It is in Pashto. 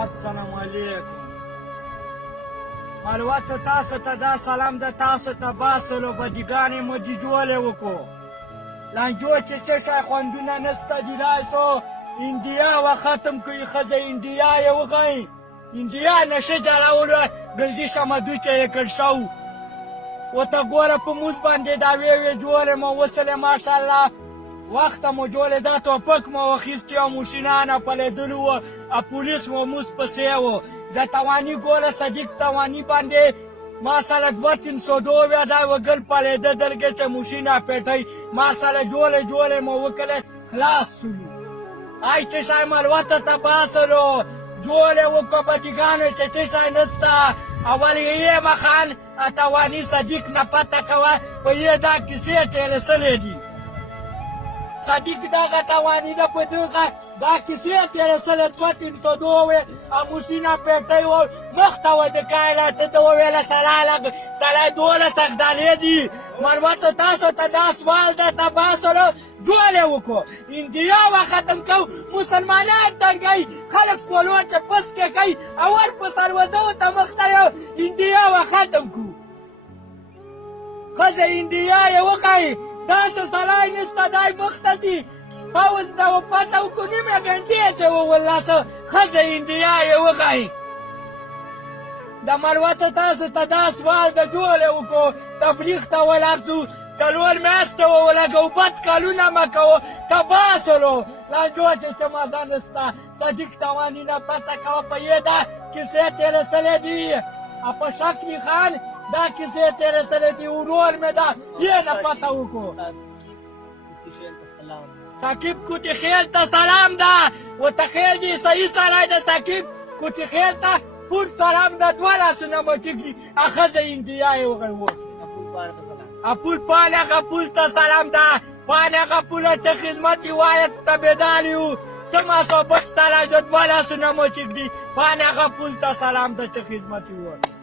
السلام علیکم. البته تاسو ته دا سلام ده، تاسو ته باسلو بدیګانې مو دې جوړې وکړو. لانجو چې څه شی خوندونه نسته دي راسو انډیا و ختم کوي ښځه انډیا یې وښایي. انډیا نشه جوړولو ګردش امدو چې یې کړ شو. ورته ګوره په موږ باندې دا ویې جوړې مو وسلې ماشاءالله وخته مو جوړې دا ټوپک مو واخیستې او مشینانه پلېدلي وو او پولیس مو موږ پسې وو. د تواني ګوره صدیق تواني باندې ما سره 200-300 دا وګل پلېده دلګې چې مشینه پېټۍ ما سره جوړې مو وکړې خلاص سولو. ای چې شی ملوته ته باسلو جوړې وکړه بدیګانو چې څه شی نسته. اول یې مخان تواني صدیق نه پته کوه په یې دا کیسې تېرېسلې دي. صدیق دغه تواني نه په دغه دا کیسې تېرېسلې 200-300 او مشینه پېټۍ و مخ ته وه د کایله ته ته وویله سړی 12 اغدالې دي. مروتو تاسو ته دا سوال درته باسلو جوړې وکړو انډیا و ختم کوو مسلمانان تنګوي خلک پولو چې پس کې کوي او ورپسې الوزو ته مخ ته یو انډیا و ختم کړو. ښځه انډیا یې وښایي داسې سړی نشته دی مخ ته ځي اوس ته پته وکړو نیمه ګنټې چې وولاسه ښځه انډیا یې وښایي. د مروته تاسو ته دا سوال د جوړې وکړو تبلیغ ته ولاړ شو 4 میاشتې وولګو بد کلونه مه کوو ته باسلو لانجو چې څه مزه نشته. صدیق تواني نه پته کوه په یې دا کیسې تېرېسلې دي او په شکلي خان دا کیسې تېرېسلې دي ورور مې دا یې نه پته وکړو. ساقب کوټي خیل ته سلام ده ورته خیل دي صحیح سړی د ساقب کوټي خیل ته پور سلام ده 2 لاسونه مچکي ښځه انډیا یې وغوړ. اپول پال هغه پول ته سلام ده پال هغه پوله چې خدمت یې وایه تبېدار یو څه مصوبت ته راځه 2 لاسونه مچک دي پال هغه پول ته سلام ده چې خدمت یې وایه.